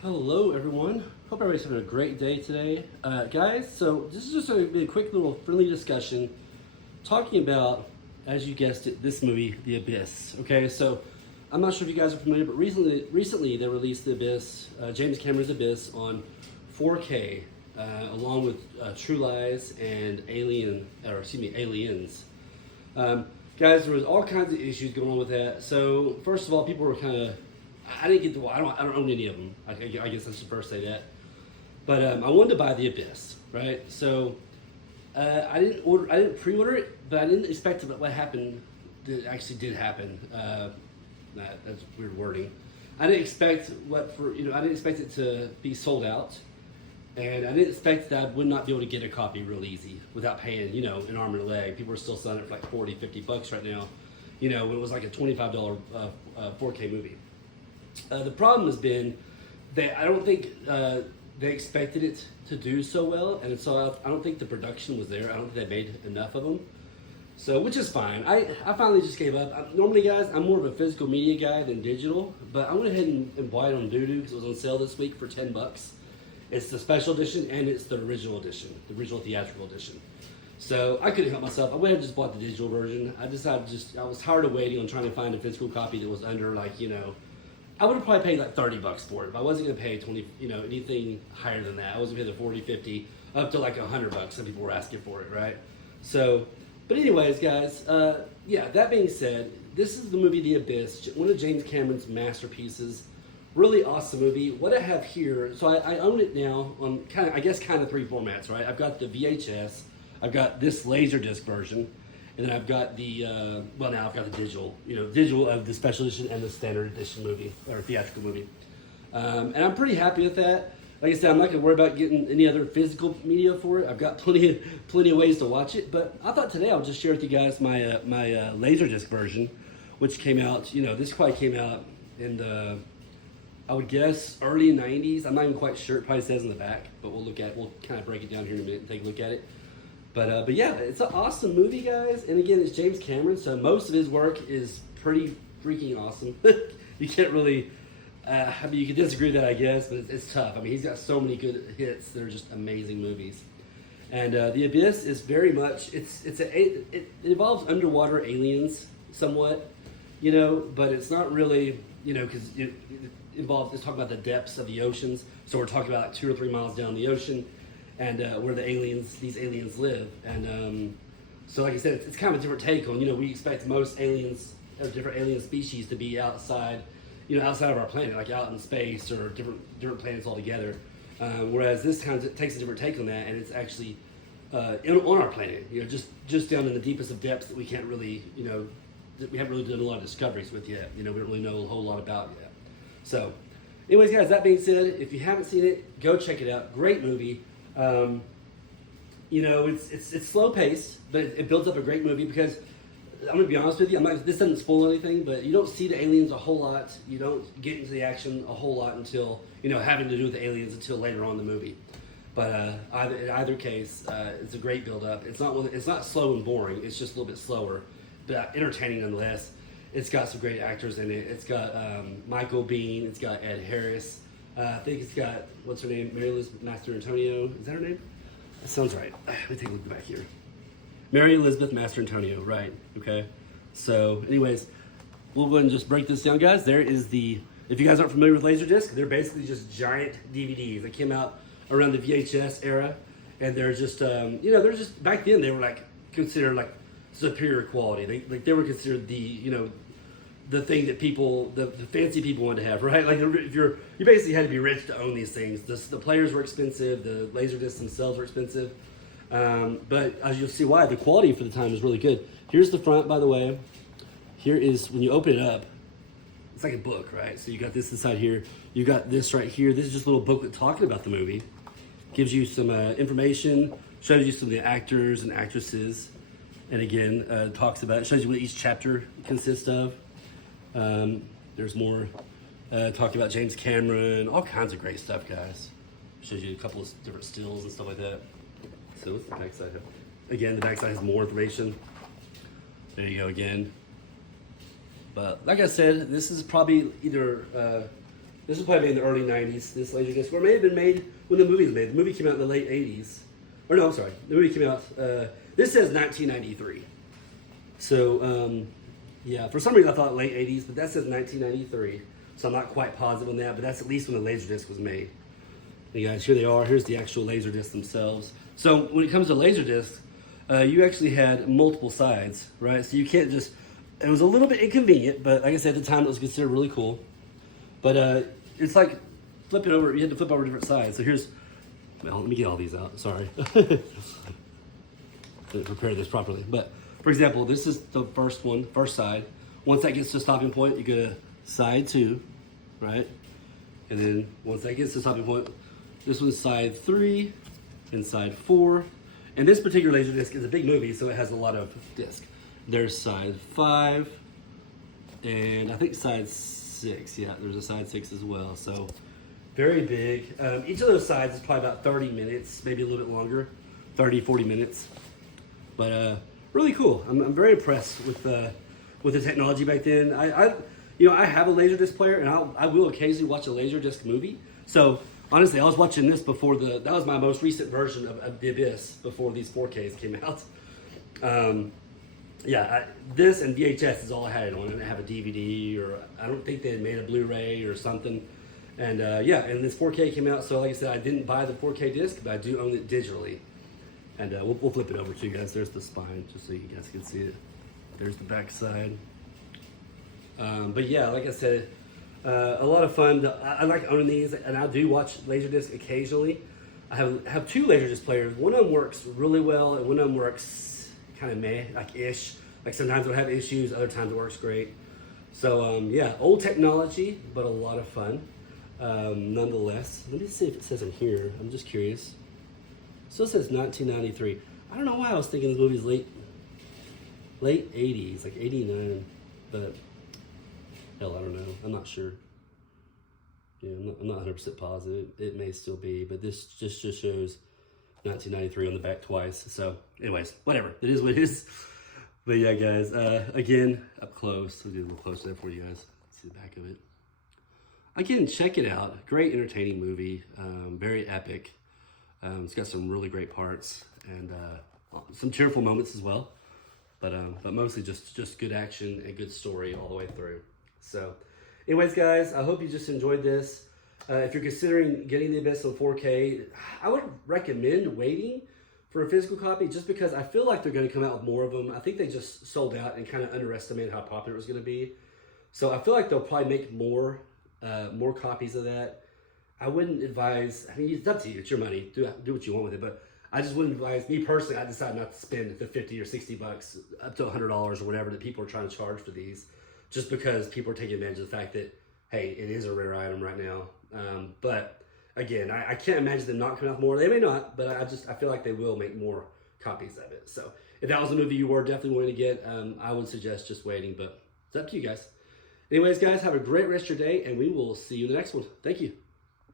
Hello, everyone. Hope everybody's having a great day today. Guys, so this is just going to be a quick little friendly discussion talking about, as you guessed it, this movie, The Abyss. Okay, so I'm not sure if you guys are familiar, but recently they released The Abyss, James Cameron's Abyss, on 4K, along with True Lies and Aliens. Guys, there was all kinds of issues going on with that. So first of all, people were kind of, I didn't get the, I don't own any of them. I guess I should first say that. But I wanted to buy The Abyss, right? So I didn't pre-order it, but I didn't expect what happened that actually did happen. That's weird wording. I didn't expect I didn't expect it to be sold out. And I didn't expect that I would not be able to get a copy real easy without paying, an arm and a leg. People are still selling it for like 40, 50 bucks right now. It was like a $25 4K movie. The problem has been that I don't think they expected it to do so well, and so I don't think the production was there. I don't think they made enough of them. So, which is fine. I finally just gave up. Normally, guys, I'm more of a physical media guy than digital, but I went ahead and bought it on Doodoo because it was on sale this week for $10. It's the special edition and it's the original edition, the original theatrical edition. So I couldn't help myself. I went and just bought the digital version. I was tired of waiting on trying to find a physical copy that was under I would have probably paid like $30 for it, but I wasn't going to pay 20, anything higher than that. I wasn't going to pay the 40, 50, up to like $100. Some people were asking for it, right? So, but anyways, guys, that being said, this is the movie The Abyss, one of James Cameron's masterpieces. Really awesome movie. What I have here, so I own it now on kind of three formats, right? I've got the VHS, I've got this Laserdisc version, and then I've got now I've got the digital of the special edition and the standard edition movie, or theatrical movie. And I'm pretty happy with that. Like I said, I'm not going to worry about getting any other physical media for it. I've got plenty of ways to watch it. But I thought today I'll just share with you guys my Laserdisc version, which came out, this probably came out in the, I would guess, early 90s. I'm not even quite sure. It probably says in the back, but we'll kind of break it down here in a minute and take a look at it. But yeah, it's an awesome movie, guys. And again, it's James Cameron, so most of his work is pretty freaking awesome. You can't really, you can disagree with that, I guess, but it's tough. I mean, he's got so many good hits that are just amazing movies. And The Abyss is very much, it involves underwater aliens somewhat, but it's not really, because it's talking about the depths of the oceans. So we're talking about like 2 or 3 miles down the ocean. And where these aliens live, and so like I said, it's kind of a different take on. We expect most aliens, or different alien species, to be outside, outside of our planet, like out in space or different planets altogether. Whereas this kind of takes a different take on that, and it's actually on our planet, just down in the deepest of depths that we can't really, that we haven't really done a lot of discoveries with yet. We don't really know a whole lot about yet. So, anyways, guys, that being said, if you haven't seen it, go check it out. Great movie. It's slow paced, but it builds up a great movie because I'm gonna be honest with you. This doesn't spoil anything, but you don't see the aliens a whole lot. You don't get into the action a whole lot until having to do with the aliens until later on in the movie. But in either case, it's a great build up. It's not slow and boring. It's just a little bit slower, but entertaining nonetheless. It's got some great actors in it. It's got Michael Biehn. It's got Ed Harris. I think it's got, what's her name? Mary Elizabeth Mastrantonio. Is that her name? That sounds right. Let me take a look back here. Mary Elizabeth Mastrantonio, right. Okay. So, anyways, we'll go ahead and just break this down, guys. There is if you guys aren't familiar with Laserdisc, they're basically just giant DVDs that came out around the VHS era. And they're just, they're just, back then they were considered superior quality. They were considered the thing that the fancy people wanted to have, right? Like if you basically had to be rich to own these things. The players were expensive, the Laserdiscs themselves were expensive, but as you'll see why, the quality for the time is really good. Here's the front, by the way. Here is, when you open it up, it's like a book, right? So you got this inside here, you got this right here. This is just a little booklet talking about the movie. Gives you some information, shows you some of the actors and actresses, and again, shows you what each chapter consists of. There's more talking about James Cameron, all kinds of great stuff, guys. Shows you a couple of different stills and stuff like that. So what's the backside have? Again, the backside has more information. There you go again. But like I said, this is probably either This was probably made in the early 90s, this Laserdisc, or it may have been made when the movie was made. The movie came out in the late 80s. Or no, I'm sorry. The movie came out, this says 1993. So, yeah, for some reason I thought late 80s, but that says 1993. So I'm not quite positive on that, but that's at least when the Laserdisc was made. Hey guys, here they are. Here's the actual Laserdisc themselves. So when it comes to Laserdisc, you actually had multiple sides, right? So you can't just, it was a little bit inconvenient, but like I said, at the time it was considered really cool. But it's like flipping over, you had to flip over different sides. So here's, well, let me get all these out, sorry. Didn't prepare this properly. But for example, this is the first one, first side. Once that gets to stopping point, you go to side 2, right? And then once that gets to stopping point, this one's side 3 and side 4. And this particular Laserdisc is a big movie, so it has a lot of disc. There's side 5, and I think side 6. Yeah, there's a side 6 as well. So very big. Each of those sides is probably about 30 minutes, maybe a little bit longer, 30, 40 minutes. But really cool. I'm very impressed with the technology back then. I have a Laserdisc player, and I will occasionally watch a Laserdisc movie. So honestly, I was watching this before that was my most recent version of The Abyss before these 4Ks came out. This and VHS is all I had it on. I didn't have a DVD, or I don't think they had made a Blu-ray or something. And and this 4K came out, so like I said, I didn't buy the 4K disc, but I do own it digitally. And we'll flip it over to you guys. There's the spine, just so you guys can see it. There's the back side. But yeah, like I said, a lot of fun. I like owning these, and I do watch Laserdisc occasionally. I have 2 Laserdisc players. One of them works really well, and one of them works kind of meh, like ish. Like sometimes it'll have issues, other times it works great. So yeah, old technology, but a lot of fun. Nonetheless, let me see if it says in here. I'm just curious. Still says 1993. I don't know why I was thinking the movie's late 80s, like 89, but hell, I don't know. I'm not sure. Yeah, I'm not 100% positive. It may still be, but this just shows 1993 on the back twice. So anyways, whatever. It is what it is. But yeah, guys, again, up close. I'll do a little closer there for you guys. See the back of it. Again, check it out. Great entertaining movie. Very epic. It's got some really great parts and some tearful moments as well. But mostly just good action and good story all the way through. So anyways, guys, I hope you just enjoyed this. If you're considering getting The Abyss on 4K, I would recommend waiting for a physical copy just because I feel like they're going to come out with more of them. I think they just sold out and kind of underestimated how popular it was going to be. So I feel like they'll probably make more copies of that. I wouldn't advise, I mean, it's up to you. It's your money. Do what you want with it. But I just wouldn't advise, me personally, I decided not to spend the 50 or 60 bucks up to $100 or whatever that people are trying to charge for these, just because people are taking advantage of the fact that, hey, it is a rare item right now. But again, I can't imagine them not coming out with more. They may not, but I feel like they will make more copies of it. So if that was a movie you were definitely wanting to get, I would suggest just waiting, but it's up to you guys. Anyways, guys, have a great rest of your day, and we will see you in the next one. Thank you.